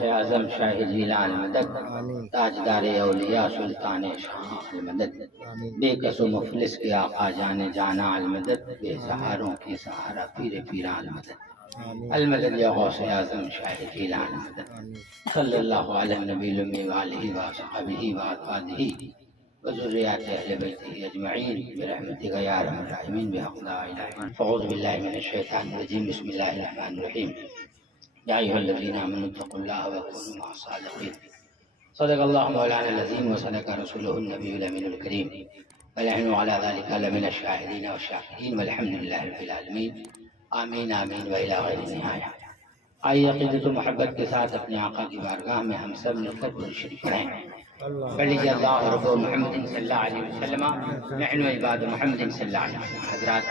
غوث اعظم شاہ جیلان مدد، تاجدار اولیاء سلطان شاہ المدد، بے کس و مفلس کے آقا جانے جانا المدد، بے سہاروں کی سہارا پیر پیران المدد، المدد یا غوث اعظم شاہ جیلان مدد، صلی اللہ علیہ نبی الامی وآلہ وصحبہ وآلہ وذریات اہل بیتہ اجمعین برحمتک یا ارحم الراحمین بحق لا الہ الا انت۔ اعوذ باللہ من الشیطان الرجیم، بسم اللہ الرحمن الرحیم۔ یا ایھا الذین آمنوا اتقوا اللہ وکونوا مع الصادقین۔ صدق اللہ مولانا العظیم وصدق رسولہ النبی الامین الکریم، ونحن علی ذلک لمن الشاہدین والشاکرین والحمد للہ رب العالمین، آمین آمین وإلی غیر نہایہ۔ آئیے عقیدت و محبت کے ساتھ اپنے آقا کی بارگاہ میں ہم سب مل کر درود شریف پڑھیں۔ بلغ اللہ رب محمد صلی اللہ علیہ وسلم، نحن عباد محمد صلی اللہ علیہ وسلم۔ حضرات،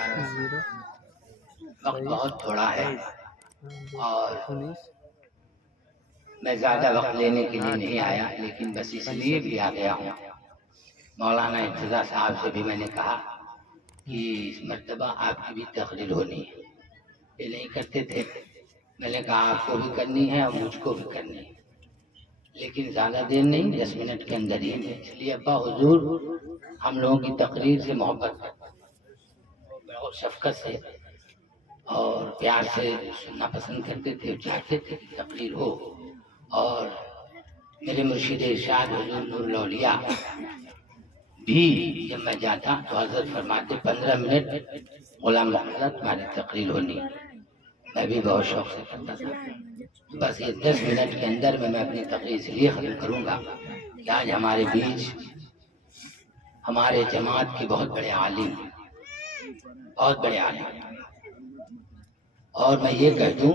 وقت بہت تھوڑا ہے اور میں زیادہ وقت لینے کے لیے نہیں آیا، لیکن بس اس لیے بھی آ گیا ہوں۔ مولانا ارتضیٰ صاحب سے بھی میں نے کہا کہ اس مرتبہ آپ کی بھی تقریر ہونی ہے، یہ نہیں کرتے تھے، میں نے کہا آپ کو بھی کرنی ہے اور مجھ کو بھی کرنی ہے، لیکن زیادہ دیر نہیں، 10 منٹ کے اندر ہی ہے۔ اس لیے ابا حضور ہم لوگوں کی تقریر سے محبت کرتے اور شفقت سے اور پیار سے سننا پسند کرتے تھے اور چاہتے تھے کہ تقریر ہو۔ اور میرے مرشد ارشاد حضور نور الاولیاء بھی جب میں جاتا تو حضرت فرماتے 15 منٹ غلام محمد تمہاری تقریر ہونی، میں بھی بہت شوق سے کرتا تھا۔ بس یہ 10 منٹ کے اندر میں اپنی تقریر اس لیے ختم کروں گا کہ آج ہمارے بیچ ہمارے جماعت کے بہت بڑے عالم، بہت بڑے عالم، اور میں یہ کہہ دوں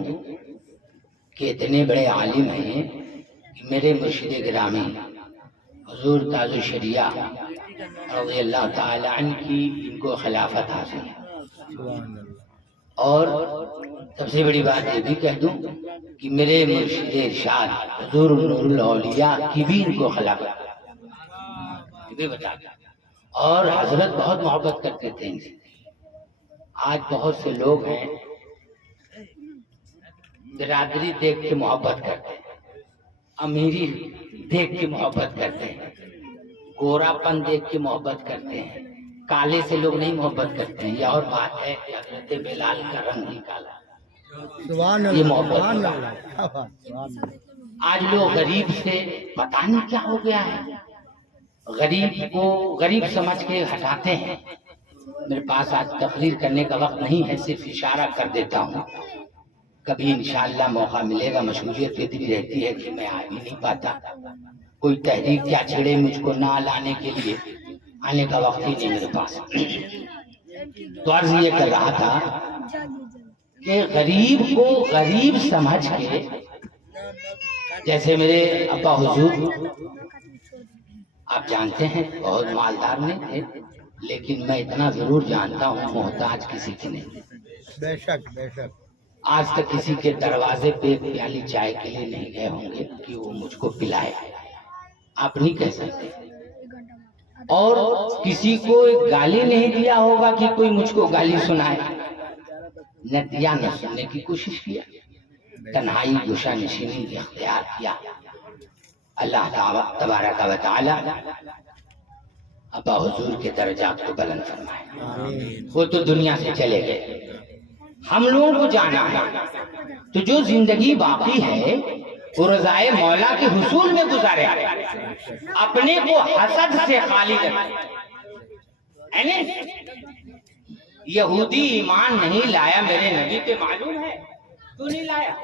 کہ اتنے بڑے عالم ہیں کہ میرے مرشد گرامی حضور تاج الشریعہ رضی اللہ تعالی عنہ کی ان کو خلافت حاصل ہے۔ اور سب سے بڑی بات یہ بھی کہہ دوں کہ میرے مرشد ارشاد حضور نور الاولیاء کی بھی ان کو خلافت یہ بھی بتا دیں۔ اور حضرت بہت محبت کرتے تھے ان سے۔ آج بہت سے لوگ ہیں برادری دیکھ کے محبت کرتے ہیں، امیری دیکھ کے محبت کرتے ہیں، گورا پن دیکھ کے محبت کرتے ہیں، کالے سے لوگ نہیں محبت کرتے ہیں۔ یہ اور بات ہے کہ حضرت بلال کا رنگ ہی کالا، یہ محبت ہے۔ آج لوگ غریب سے پتہ نہیں کیا ہو گیا ہے، غریب کو غریب سمجھ کے ہٹاتے ہیں۔ میرے پاس آج تقریر کرنے کا وقت نہیں ہے، صرف اشارہ کر دیتا ہوں، کبھی انشاءاللہ موقع ملے گا۔ مشغولیت اتنی رہتی ہے کہ میں آ بھی نہیں پاتا، کوئی تحریک کیا چھڑے مجھ کو نہ لانے کے لیے، آنے کا وقت ہی نہیں میرے پاس۔ تو عرض یہ کر رہا تھا کہ غریب کو غریب سمجھ کے، جیسے میرے ابا حضور آپ جانتے ہیں بہت مالدار نہیں تھے، لیکن میں اتنا ضرور جانتا ہوں محتاج کسی کے نہیں۔ بے شک بے شک۔ آج تک کسی کے دروازے پہ ایک پیالی چائے کے لیے نہیں گئے ہوں گے کہ وہ مجھ کو پلائے، آپ نہیں کہہ سکتے۔ اور کسی کو ایک گالی نہیں دیا ہوگا کہ کوئی مجھ کو گالی سنائے، نہ دیا نہ سننے کی کوشش کیا، تنہائی گوشہ نشینی اختیار کیا۔ اللہ تبارک و تعالی ابا حضور کے درجات کو بلند فرمائے۔ وہ تو دنیا سے چلے گئے، ہم لوگوں کو جانا ہے، تو جو زندگی باقی ہے وہ رضائے مولا کے حصول میں گزارے، اپنے کو حسد سے خالی رکھے۔ یہودی ایمان نہیں لایا میرے نبی پہ، معلوم ہے کیوں نہیں لایا؟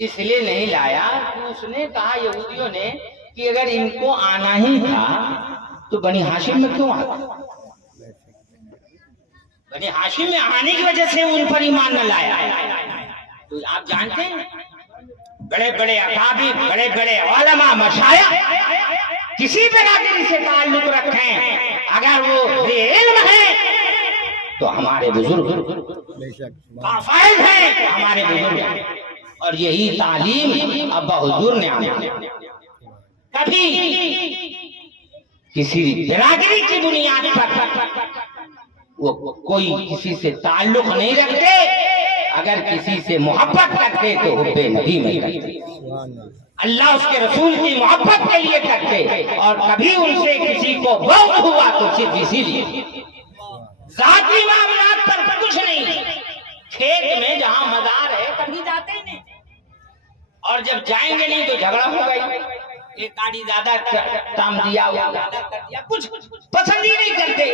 اس لیے نہیں لایا کہ اس نے کہا یہودیوں نے کہ اگر ان کو آنا ہی تھا تو بنی ہاشم میں کیوں آتا؟ بنی ہاشم میں آنے کی وجہ سے ان پر ایمان نہ لایا۔ تو آپ جانتے ہیں بڑے بڑے اکابر، بڑے بڑے علماء مشایخ کسی برادری سے تعلق رکھیں، اگر وہ بے علم ہیں تو ہمارے بزرگ فائز ہیں، تو ہمارے بزرگ ہیں۔ اور یہی تعلیم ابا حضور نے ہمیں، کبھی کسی برادری کی بنیاد پر وہ کوئی کسی سے تعلق نہیں رکھتے، اگر کسی سے محبت کرتے تو حب نبی میں کرتے، سبحان اللہ، اللہ اس کے رسول کی محبت کے لیے کرتے، اور کبھی ان سے کسی کو بغض ہوا تو صرف اسی لیے، ذاتی معاملات پر کچھ نہیں۔ کھیت میں جہاں مزار ہے کبھی جاتے نہیں، اور جب جائیں گے نہیں تو جھگڑا ہو گئی، ایک گاڑی زیادہ کام دیا ہوا زیادہ کر دیا، کچھ پسند ہی نہیں کرتے۔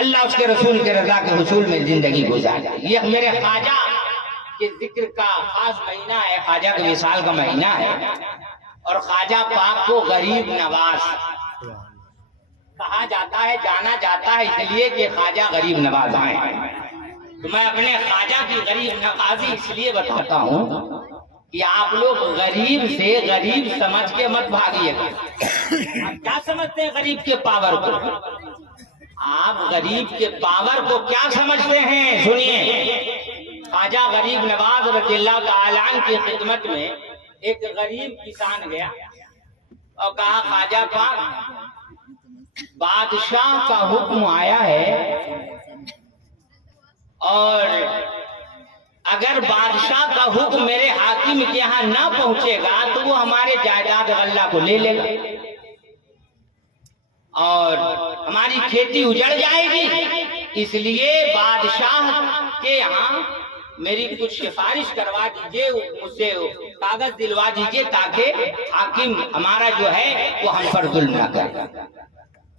اللہ اس کے رسول کے رضا کے حصول میں زندگی گزارے۔ یہ میرے خواجہ کے ذکر کا خاص مہینہ ہے، خواجہ کے وصال کا مہینہ ہے، اور خواجہ پاک کو غریب نواز کہا جاتا ہے، جانا جاتا ہے، اس لیے کہ خواجہ غریب نواز ہیں۔ تو میں اپنے خواجہ کی غریب نوازی اس لیے بتاتا ہوں کہ آپ لوگ غریب سے غریب سمجھ کے مت بھاگیے گا۔ آپ کیا سمجھتے ہیں غریب کے پاور کو؟ آپ غریب کے پاور کو کیا سمجھتے ہیں؟ سنیے، خواجہ غریب نواز رضی اللہ تعالیٰ عنہ کی خدمت میں ایک غریب کسان گیا اور کہا خواجہ پاک بادشاہ کا حکم آیا ہے، اور اگر بادشاہ کا حکم میرے حاکم کے یہاں نہ پہنچے گا تو وہ ہمارے جائیداد غلہ کو لے لے گا اور ہماری کھیتی اجڑ جائے گی، اس لیے بادشاہ کے یہاں میری کچھ سفارش کروا دیجئے، اسے کاغذ دلوا دیجئے تاکہ حاکم ہمارا جو ہے وہ ہم پر ظلم نہ کرے۔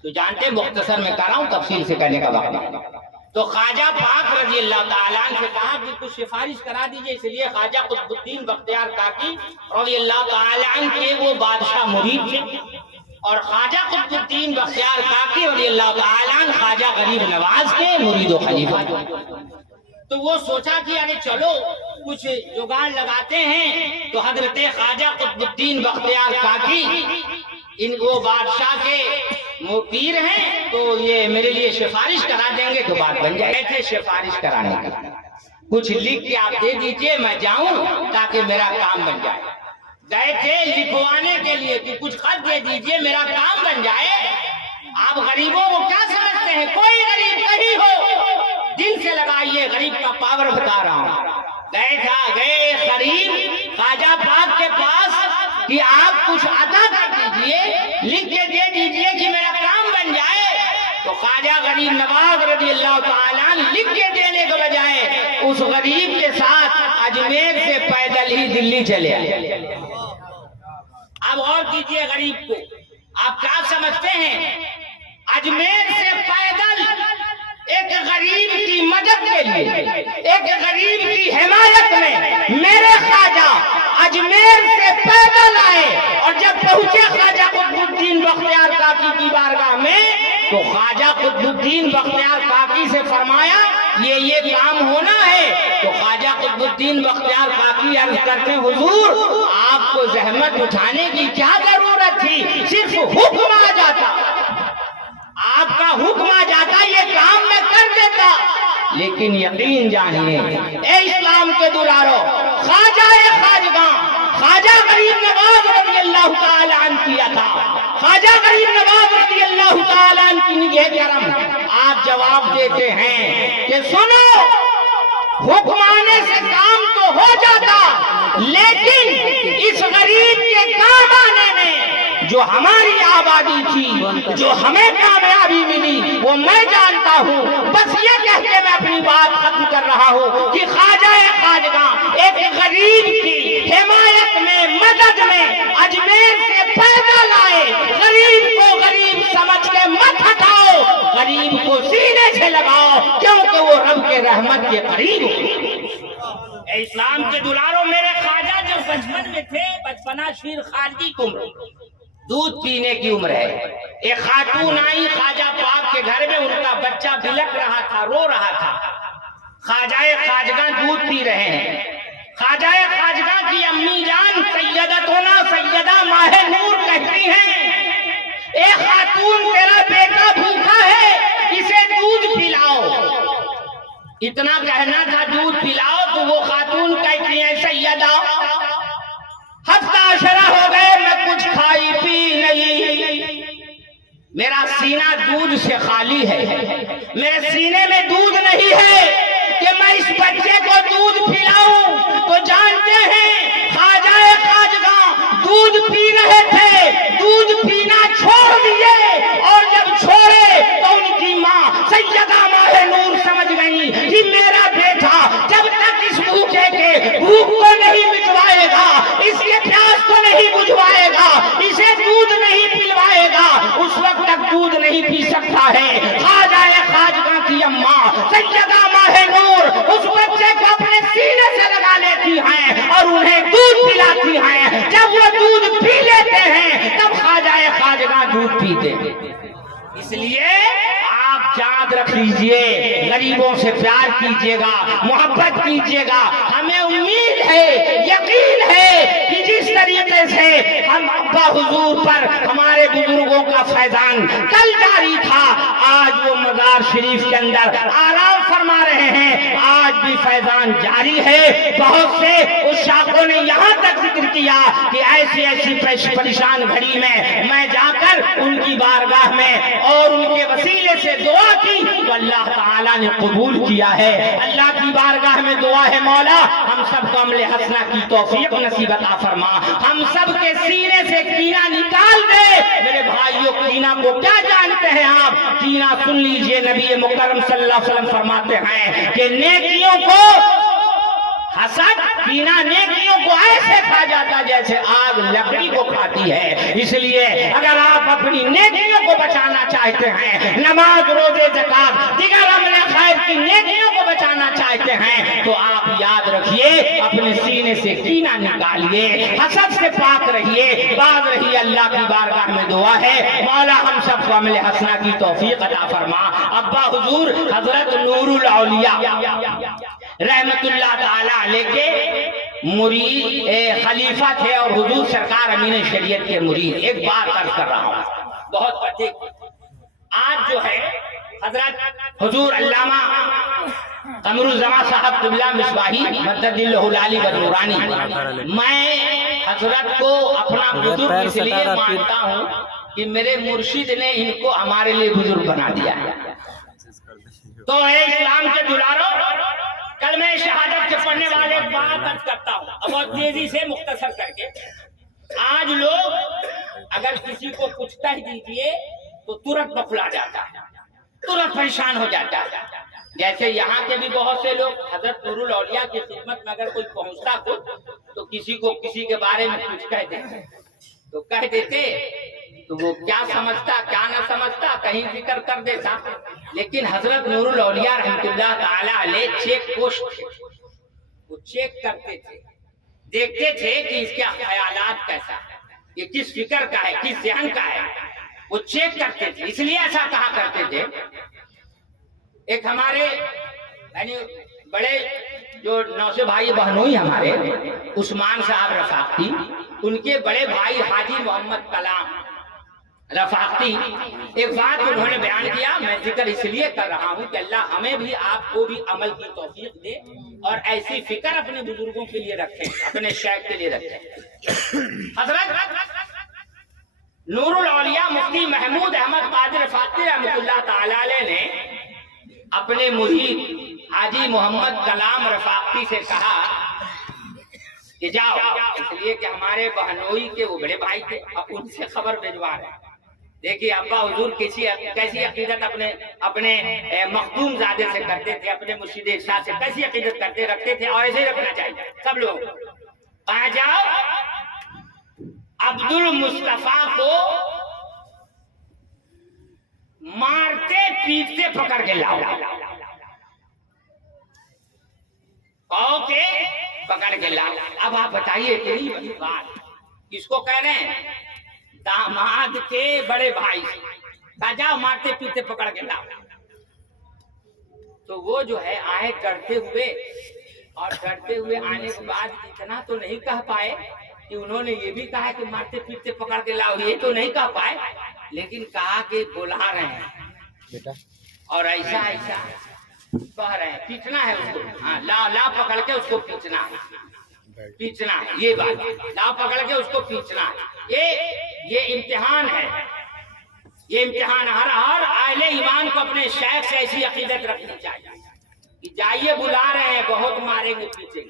تو جانتے ہیں، مختصر میں کہہ رہا ہوں، تفصیل سے کہنے کا وقت نہیں۔ تو خواجہ پاک رضی اللہ تعالیٰ عنہ سے کہا کہ کچھ سفارش کرا دیجئے، اس لیے خواجہ قطب الدین بختیار کاکی رضی اللہ تعالیٰ عنہ کے وہ بادشاہ مرید تھے، اور خواجہ قطب الدین بختیار کاکی رضی اللہ تعالیٰ عنہ خواجہ غریب نواز کے مرید و خلیفہ۔ تو وہ سوچا کہ ارے چلو کچھ جگاڑ لگاتے ہیں، تو حضرت خواجہ قطب الدین بختیار کاکی وہ بادشاہ کے پیر ہیں، تو یہ میرے لیے سفارش کرا دیں گے تو بات بن جائے۔ ایسے سفارش کرانے کا کچھ لکھ کے آپ دے دیجئے، میں جاؤں تاکہ میرا کام بن جائے۔ گئے تھے لکھوانے کے لیے کہ کچھ خط دے دیجئے میرا کام بن جائے۔ آپ غریبوں کو کیا سمجھتے ہیں؟ کوئی غریب کہیں ہو، دل سے لگائیے، غریب کا پاور بتا رہا ہوں۔ گئے غریب خواجہ پاک کے پاس کہ آپ کچھ عطا کر دیجئے، لکھ کے دے دیجئے کہ میرا کام بن جائے۔ تو خواجہ غریب نواز رضی اللہ تعالیٰ لکھ کے دینے کے بجائے اس غریب کے ساتھ اجمیر سے پیدل ہی دلی چلے آئے۔ اب غور کیجئے، غریب کو آپ کیا سمجھتے ہیں؟ اجمیر سے پیدل ایک غریب کی مدد کے لیے، ایک غریب کی حمایت میں میرے خواجہ اجمیر سے پیدل آئے، اور جب پہنچے خواجہ قطب الدین بختیار کاکی کی بارگاہ میں تو خواجہ قطب الدین بختیار کاکی سے فرمایا یہ کام ہونا ہے۔ تو خواجہ قطب الدین بختیار کاکی عرض کرتے ہیں حضور آپ کو زحمت اٹھانے کی کیا ضرورت تھی، صرف حکم آ جاتا، آپ کا حکم آ جاتا، یہ کام میں کر دیتا۔ لیکن یقین جانیے اے اسلام کے دلارو، خواجہ خواجگاں خواجہ غریب نواز رضی اللہ تعالیٰ عنہ کیا تھا، خواجہ غریب نواز رضی اللہ تعالیٰ عنہ کی نگہ کرم۔ آپ جواب دیتے ہیں کہ سنو، حکم آنے سے کام تو ہو جاتا، لیکن اس غریب کے کام آنے میں جو ہماری آبادی تھی، جو ہمیں کامیابی ملی، وہ میں جانتا ہوں۔ بس یہ کہہ کے میں اپنی بات ختم کر رہا ہوں کہ خواجہ خواجگاں ایک غریب کی حمایت میں، مدد میں اجمیر سے پیدل آئے۔ غریب کو غریب سمجھ کے مت ہٹاؤ، غریب کو سینے سے لگاؤ، کیونکہ وہ رب کے رحمت کے قریب ہے۔ اے اسلام کے دلاروں، میرے خواجہ جب بچپن میں تھے، بچپنا شیر خارجی کی عمر، دودھ پینے کی عمر ہے۔ ایک خاتون آئی خواجہ پاک کے گھر میں، ان کا بچہ بلک رہا تھا، رو رہا تھا۔ خواجہ خواجگاں دودھ پی رہے ہیں۔ خواجہ خواجگاں کی امی جان سیدتنا سیدہ ماہ نور کہتی ہیں اے خاتون تیرا بیٹا بھوکا ہے، اسے دودھ پلاؤ۔ اتنا کہنا تھا دودھ پلاؤ، تو وہ خاتون کہتی ہیں سیدہ ہفتہ عشرہ ہو گئے میں کچھ کھائی پی نہیں، میرا سینہ دودھ سے خالی ہے، میرے سینے میں دودھ نہیں ہے کہ کہ میں اس بچے کو دودھ پلاؤں تو جانتے ہیں خواجہ خواجگاں دودھ پی رہے تھے، دودھ پینا چھوڑ دیے، اور جب چھوڑے تو ان کی ماں سیدہ ماہ نور سمجھ گئی کہ میرا بیٹا جب تک اس بھوکے کے بھوک کو نہیں مٹوائے گا، اس کے پیاس کو نہیں بجھوائے گا، اسے دودھ نہیں پلوائے گا، اس وقت تک دودھ نہیں پی سکتا ہے۔ خواجہ خواجگاں کی اماں سیدہ ماہ نور اس بچے کو اپنے سینے سے لگا لیتی ہیں اور انہیں دودھ پلاتی ہیں۔ جب وہ دودھ پی لیتے ہیں تب خواجہ خواجگاں دودھ پیتے ہیں۔ اس لیے آپ یاد رکھ لیجئے، غریبوں سے پیار کیجئے گا، محبت کیجئے گا۔ ہمیں امید ہے، یقین ہے کہ جس طریقے سے ہم ابا حضور پر ہمارے بزرگوں کا فیضان کل جاری تھا، آج وہ مزار شریف کے اندر آرام فرما رہے ہیں، آج بھی فیضان جاری ہے۔ بہت سے عشاقوں نے یہاں تک ذکر کیا کہ ایسی پریشان گھڑی میں جا کر ان کی بارگاہ میں اور ان کے وسیلے سے دعا کی تو اللہ تعالیٰ نے قبول کیا ہے۔ اللہ کی بارگاہ میں دعا ہے، مولا ہم سب کو عمل حسنہ کی توفیق نصیب عطا فرما، ہم سب کے سینے سے کینہ نکال دے۔ میرے بھائیوں، کینہ کو کیا جانتے ہیں آپ؟ کینہ سن لیجئے، نبی مکرم صلی اللہ علیہ وسلم فرماتے ہیں کہ نیکیوں کو حسد، کینہ نیکیوں کو ایسے کھا جاتا جیسے آگ لکڑی کو کھاتی ہے۔ اس لیے اگر آپ اپنی نیکیوں کو بچانا چاہتے ہیں، نماز، روزے، زکات، دیگر عمل خیر کی نیکیوں کو بچانا چاہتے ہیں، تو آپ یاد رکھیے اپنے سینے سے کینہ نکالیے، حسد سے پاک رہیے، باز رہیے۔ اللہ کی بارگاہ میں دعا ہے، مولا ہم سب کو عمل حسنہ کی توفیق عطا فرما۔ ابا حضور حضرت نور الاولیاء رحمت اللہ تعالی علیہ کے مرید خلیفہ تھے اور حضور سرکار امین شریعت کے مرید۔ ایک بات عرض کر رہا ہوں بہت پتے، آج جو ہے حضرت حضور علامہ قمر الزمان صاحب قبلہ مصباحی مدد اللہ العالی و نورانی، میں حضرت کو اپنا بزرگ اس لیے مانتا ہوں کہ میرے مرشد نے ان کو ہمارے لیے بزرگ بنا دیا ہے۔ تو اے اسلام کے دلاروں، کلمہ شہادت کے پڑھنے والے ایک بات عرض کرتا ہوں بہت تیزی سے مختصر کر کے۔ آج لوگ اگر کسی کو کچھ کہہ دیجئے تو ترنت بخلا جاتا ہے، ترنت پریشان ہو جاتا ہے۔ جیسے یہاں کے بھی بہت سے لوگ حضرت نور الاولیاء کی خدمت میں اگر کوئی پہنچتا تو کسی کو کسی کے بارے میں کچھ کہہ دیتے تو کہہ دیتے تو وہ کیا سمجھتا کیا نہ سمجھتا، کہیں ذکر کر دیتا۔ لیکن حضرت نور الاولیاء رحمت اللہ تعالی علیہ چیک پوسٹ تھے، وہ چیک کرتے تھے، دیکھتے تھے کہ اس کے خیالات کیسا ہے، یہ کس فکر کا ہے، کس ذہن کا ہے، وہ چیک کرتے تھے۔ اس لیے ایسا کہا کرتے تھے، ایک ہمارے یعنی بڑے جو نوسے بھائی بہنوئی ہمارے عثمان صاحب رفاقی، ان کے بڑے بھائی حاجی محمد کلام رفاقی، ایک بات انہوں نے بیان کیا، میں ذکر اس لیے کر رہا ہوں کہ اللہ ہمیں بھی آپ کو بھی عمل کی توفیق دے اور ایسی فکر اپنے بزرگوں کے لیے رکھیں، اپنے شیخ کے لیے رکھیں۔ حضرت نور الاولیاء مفتی محمود احمد قادر رفاقی رحمۃ اللہ تعالی علیہ نے اپنے مرید حاجی محمد کلام رفاقی سے کہا کہ جاؤ، اس لیے کہ ہمارے بہنوئی کے وہ بڑے بھائی تھے، اب ان سے خبر بھجوا رہے ہیں۔ دیکھیے ابا حضور کیسی عقیدت اپنے مخدوم زادے سے کرتے تھے، اپنے مرشد ارشاد سے کیسی عقیدت کرتے رکھتے تھے، اور ایسے ہی رکھنا چاہیے سب لوگ۔ آ جاؤ عبد المصطفیٰ کو مارتے پیٹتے پکڑ کے لاؤ، اوکے پکڑ کے لاؤ۔ اب آپ بتائیے اتنی بڑی بات کس کو کہہ رہے ہیں؟ داماد کے بڑے بھائی کہا جاؤ مارتے پیٹتے پکڑ کے لاؤ۔ تو وہ جو ہے آئے ڈرتے ہوئے، اور ڈرتے ہوئے آنے کے بعد اتنا تو نہیں کہہ پائے کہ انہوں نے یہ بھی کہا کہ مارتے پیٹتے پکڑ کے لاؤ، یہ تو نہیں کہہ پائے، لیکن کہا کہ بلا رہے ہیں اور ایسا ایسا کہہ رہے ہیں، پیٹنا ہے اس کو، ہاں لا پکڑ کے اس کو پیٹنا ہے، پیچنا ہے، یہ بات لا پکڑ کے اس کو پیچنا ہے۔ یہ امتحان ہے، یہ امتحان ہر اہل ایمان کو اپنے شیخ سے ایسی عقیدت رکھنی چاہیے۔ کہ جائیے بلا رہے ہیں، بہت ماریں گے پیچھے،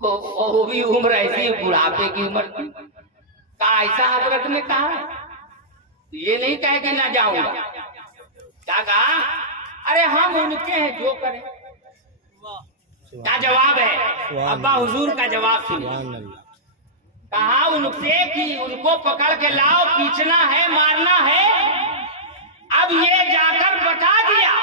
وہ بھی عمر ایسی بڑھاپے کی عمر تھی، کہا ایسا حضرت نے کہا یہ نہیں کہے کہ نہ جاؤں گا، کیا کہا ارے ہم ان کے ہیں جو کریں۔ کیا جواب ہے ابا حضور کا جواب سنیے، کہا ان سے کہ ان کو پکڑ کے لاؤ، پیچھنا ہے مارنا ہے، اب یہ جا کر بتا دیا،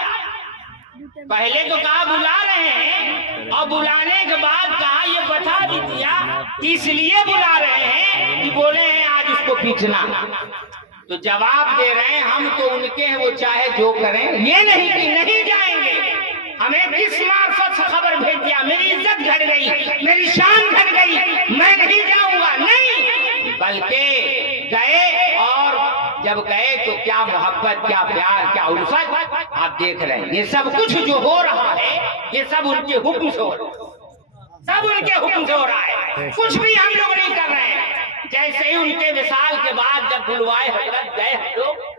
پہلے تو کہا بلا رہے ہیں اور بلانے کے بعد کہا یہ بتا بھی دیا کہ اس لیے بلا رہے ہیں کہ بولے ہیں آج اس کو پیچھنا، تو جواب دے رہے ہیں ہم تو ان کے ہیں، وہ چاہے جو کریں، یہ نہیں کہ نہیں جائیں گے، ہمیں کس معرفت سے خبر بھیج دیا، میری عزت گھٹ گئی، میری شان گھٹ گئی، میں نہیں جاؤں گا، نہیں، بلکہ گئے، اور جب گئے تو کیا محبت، کیا پیار، کیا الفت آپ دیکھ رہے ہیں۔ یہ سب کچھ جو ہو رہا ہے یہ سب ان کے حکم سے ہو رہا ہے، سب ان کے حکم سے ہو رہا ہے، کچھ بھی ہم لوگ نہیں کر رہے ہیں۔ جیسے ہی ان کے وصال کے بعد جب بلوائے حضرت گئے ہم لوگ،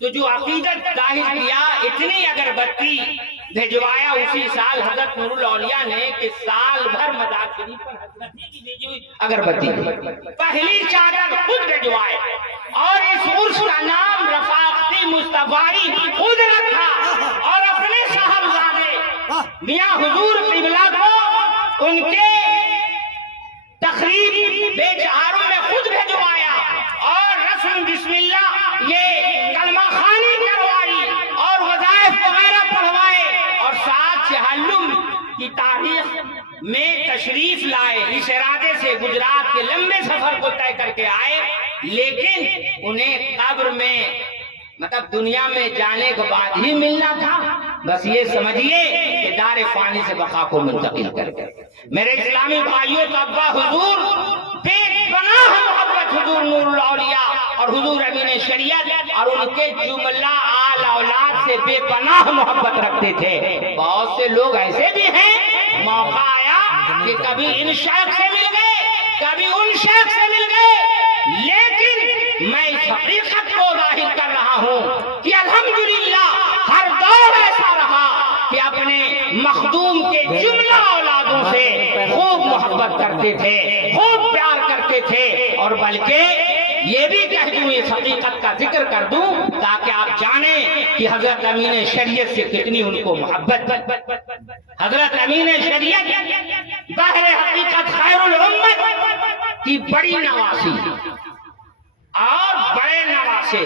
تو جو عقیدت ظاہر کیا، اتنی اگربتی بھیجوایا اسی سال حضرت نور الاولیاء نے کہ سال بھر مزار شریف پر حضرت کی بھیجی ہوئی اگربتی پہلی چادر خود بھیجوائے، اور اس عرس کا نام رفاقتی مصطفی خود رکھا، اور اپنے صاحبزادے میاں حضور قبلہ کو ان کے تقریب بیچاروں میں خود بھیجوایا، اور رسم بسم اللہ یہ کلمہ خوانی کروائی، اور وظائف وغیرہ پڑھوائے، اور ساتھ چہلم کی تاریخ میں تشریف لائے، اس ارادے سے گجرات کے لمبے سفر کو طے کر کے آئے، لیکن انہیں قبر میں مطلب دنیا میں جانے کے بعد ہی ملنا تھا، بس یہ سمجھیے کہ دار فانی سے بقا کو منتقل کر کے۔ میرے اسلامی بھائیوں، تو ابا حضور بے پناہ محبت حضور نور الاولیاء اور حضور امین شریعت اور ان کے جملہ آل اولاد سے بے پناہ محبت رکھتے تھے۔ بہت سے لوگ ایسے بھی ہیں، موقع آیا کہ کبھی ان شیخ سے مل گئے، کبھی ان شیخ سے مل گئے، لیکن میں اس حقیقت کو ظاہر کر رہا ہوں کہ الحمدللہ ہر دور ایسا رہا کہ اپنے مخدوم کے جملہ اولادوں سے خوب محبت کرتے تھے، خوب پیار کرتے تھے، اور بلکہ یہ بھی کہہ دوں، اس حقیقت کا ذکر کر دوں تاکہ آپ جانیں کہ حضرت امین شریعت سے کتنی ان کو محبت۔ حضرت امین شریعت بہر حقیقت خیر الامت کی بڑی نواسی اور بڑے نواسے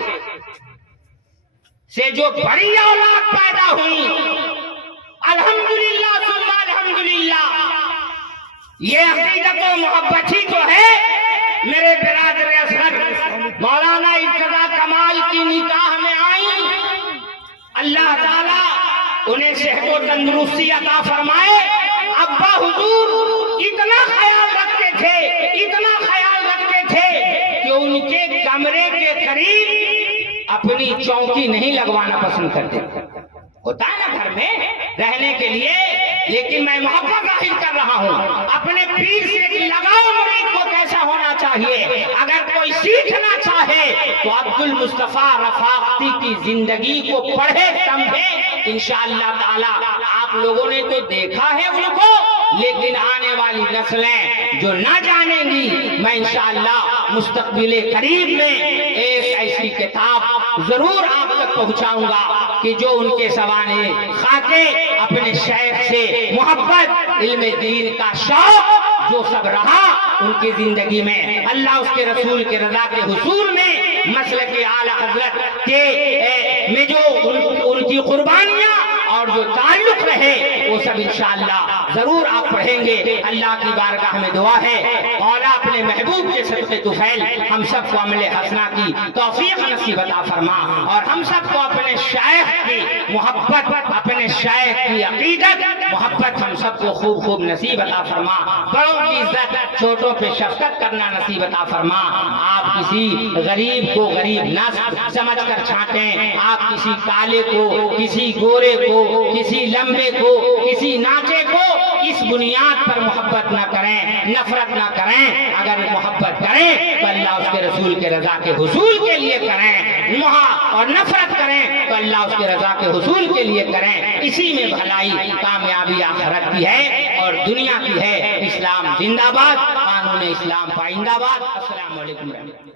سے جو بڑی اولاد پیدا ہوئی، الحمدللہ ثم الحمدللہ، یہ عقیدت و محبت ہی تو ہے۔ میرے برادر اصغر مولانا ارتضیٰ کمال کی نکاح میں آئیں، اللہ تعالیٰ انہیں صحت و تندرستی عطا فرمائے۔ ابا حضور اتنا خیال رکھتے تھے، اتنا خیال رکھتے تھے کہ ان کے کمرے کے قریب اپنی چوکی نہیں لگوانا پسند کرتے۔ ہوتا ہے نا گھر میں رہنے کے لیے، لیکن میں محبت ظاہر کر رہا ہوں، اپنے پیر سے لگاؤ مرید کو کیسا ہونا چاہیے۔ اگر کوئی سیکھنا چاہے تو عبد المصطفیٰ رفاقتی کی زندگی کو پڑھے سمجھے، انشاءاللہ تعالی آپ لوگوں نے تو دیکھا ہے ان کو، لیکن آنے والی نسلیں جو نہ جانیں گی، میں انشاءاللہ مستقبل قریب میں ایک ایسی کتاب ضرور آپ تک پہنچاؤں گا کہ جو ان کے سوانے خاکے اپنے شیخ سے محبت، علم دین کا شوق جو سب رہا ان کی زندگی میں، اللہ اس کے رسول کے رضا کے حصول میں، مسلک اعلی حضرت کے میں جو ان کی قربانیاں اور جو تعلق رہے وہ سب انشاءاللہ ضرور آپ پڑھیں گے۔ اللہ کی بارگاہ میں دعا ہے، مولا اپنے محبوب کے صدقے طفیل ہم سب کو عمل حسنہ کی توفیق نصیب عطا فرما، اور ہم سب کو اپنے شیخ کی محبت، اپنے شیخ کی عقیدت محبت ہم سب کو خوب خوب نصیب عطا فرما، بڑوں کی عزت چھوٹوں پہ شفقت کرنا نصیب عطا فرما۔ آپ کسی غریب کو غریب نہ سمجھ کر چھانٹیں، آپ کسی کالے کو، کسی گورے کو، کسی لمبے کو، کسی ناچے کو اس بنیاد پر محبت نہ کریں، نفرت نہ کریں۔ اگر محبت کریں تو اللہ اس کے رسول کے رضا کے حصول کے لیے کریں، اور نفرت کریں تو اللہ اس کے رضا کے حصول کے لیے کریں۔ اسی میں بھلائی، کامیابی آخرت کی ہے اور دنیا کی ہے۔ اسلام زندہ باد، قانون اسلام پائندہ باد۔ السلام علیکم ورحمۃ اللہ۔